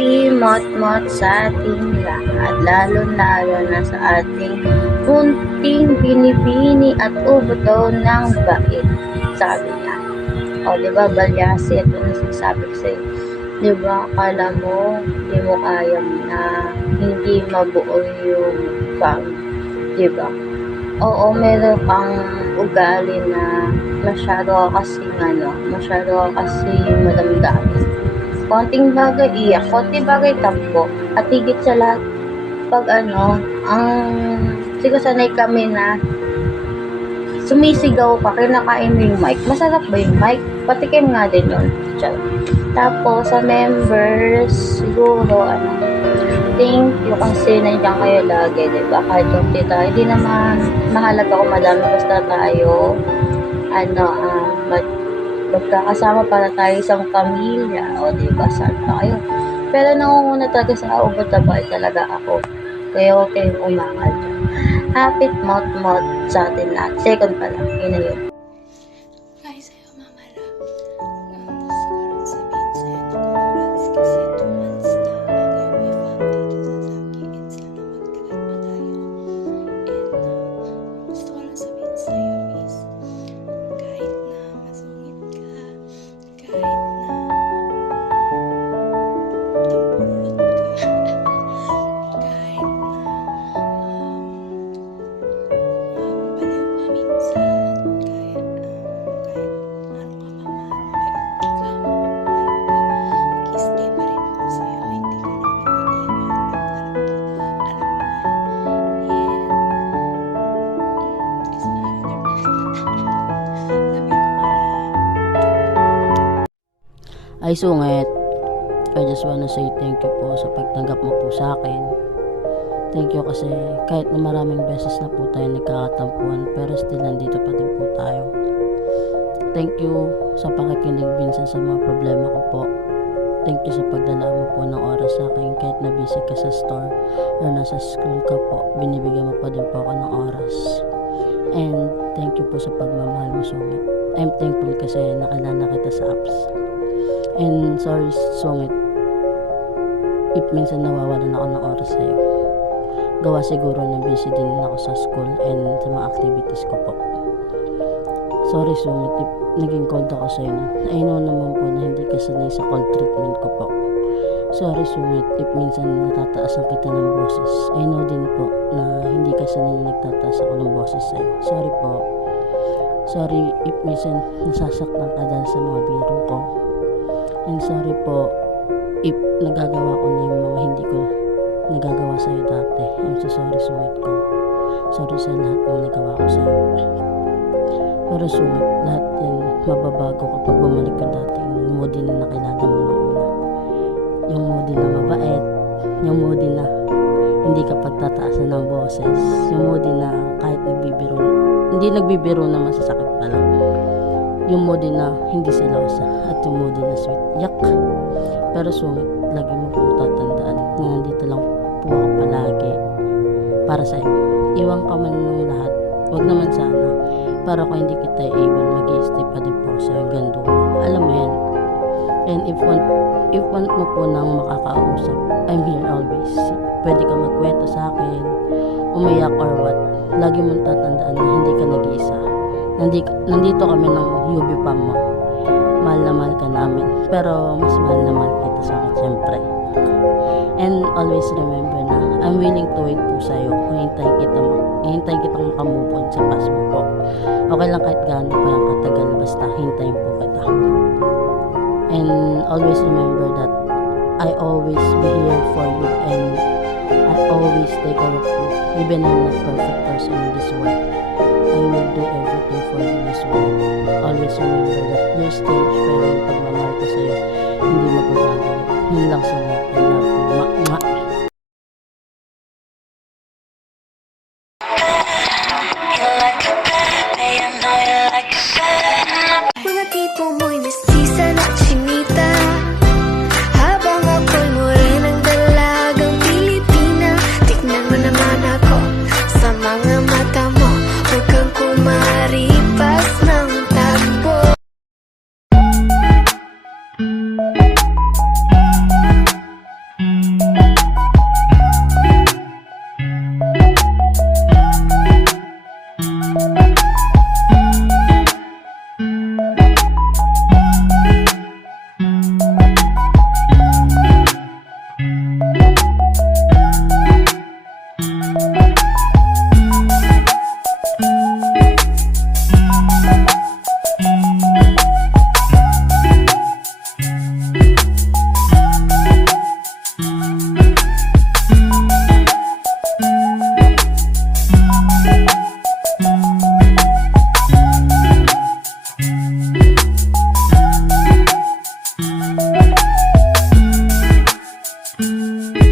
Happy Mot-Mot sa ating lahat, lalo-lalo na sa ating kunting binibini at ubuto ng bait. Sabi niya. O, diba, Balyasi, ito na sinasabi ko sa'yo. Diba, akala mo, hindi mo kaya na hindi mabuo yung bang. Diba? Oo, meron kang ugali na masyado ka kasi madamdamin. Konting bagay iyak, konting bagay tampo, at higit sa lahat, pag siguro sanay kami na sumisigaw ka, kinakain mo yung mic. Masarap ba yung mic? Patikim nga din yun. Tapos, sa members, siguro, thank you kasi nandiyan kayo lagi, diba? Kahit kunti tayo, hindi naman mahalaga kung madami, basta tayo, magkakasama para tayo isang pamilya, o diba, saan tayo. Pero nangunguna talaga sa ubot na bahay talaga ako. Kaya huwag kayong umangal. Happy Mot-Mot sa atin lahat. Second pa lang, yun na yun. Hi sa'yo, Mama La. Gusto ko lang sabihin sa'yo na congrats kasi 2 months na kayo may fam dito sa Zaki and sana magtagal pa tayo. And gusto ko lang sabihin sa'yo is kahit na masungit ka, kahit na tampulot ka, kahit na baliw ka minsan, kahit ano ka pa man, mabait ka, mabuhay ka, mag-stay pa rin ako sa'yo, hindi ka namin iniiwan, alam mo yan. And is another love you, Mara. Ay sungit, I just wanna say thank you po sa pagtanggap mo po sa akin. Thank you kasi kahit na maraming beses na po tayo nagkakatampuan, pero still nandito pa din po tayo. Thank you sa pakikinig minsan sa mga problema ko po. Thank you sa pagdala mo po ng oras sa akin kahit na busy ka sa store or nasa school ka po, binibigyan mo pa din po ako ng oras. And thank you po sa pagmamahal mo, Sungit. I'm thankful kasi nakilala kita sa apps. And sorry, Sungit, if minsan nawawalan ako ng oras sa'yo. Gawa siguro na busy din ako sa school and sa mga activities ko po. Sorry, Sungit, if naging cold ako sa'yo. I know naman po na hindi ka sanay sa cold treatment ko po. Sorry, Sungit, if minsan natataasan kita ng boses. I know din po na hindi ka sanay na nagtataas ako ng boses sa'yo. Sorry po. Sorry if minsan nasasaktan ka dahil sa mga biro ko. And sorry po if nagagawa ko na yung mga hindi ko nagagawa sa'yo dati. I'm so sorry, Sungit ko. Sorry sa lahat ng nagawa ko sa'yo. Pero Sungit, lahat yan mababago kapag bumalik ko dati yung moody na nakilala mo nung una. Yung moody na mabait, yung moody na hindi ka pagtataasan ng boses, yung moody na kahit nagbibiro, hindi nagbibiro na masasakit pala, yung moody na hindi silosa, at yung moody na sweet. Yak! Pero Sungit, lagi mo po tatandaan na nandito lang po ako palagi para sa'yo. Iwan ka man ng lahat, wag naman sana, para kung hindi kita iwan, mag-i-stay pa din po sa'yo hanggang dulo. Alam mo yan. And if want mo po nang makakausap, I'm here always. Pwede ka magkwento sa akin, umiyak or what. Lagi mong tatandaan na hindi ka nag-iisa. Nandito kami ng UB Pam mo. Mahal na mahal ka namin. Pero mas mahal na mahal kita sa akin, syempre. And always remember na I'm willing to wait po sa'yo. Hintayin kitang makamove on sa past mo po. Okay lang kahit gaano pa yung katagal, basta hintayin po kita. And always remember that I always be here for you and I always take care of you. Even I'm not perfect person in this world, I will do everything for you as well. Always remember that your stage, pero yung pagmamahal ko sa'yo, hindi magbabago. Yun lang sa mga. I love you. Mwah! Mga tipo mo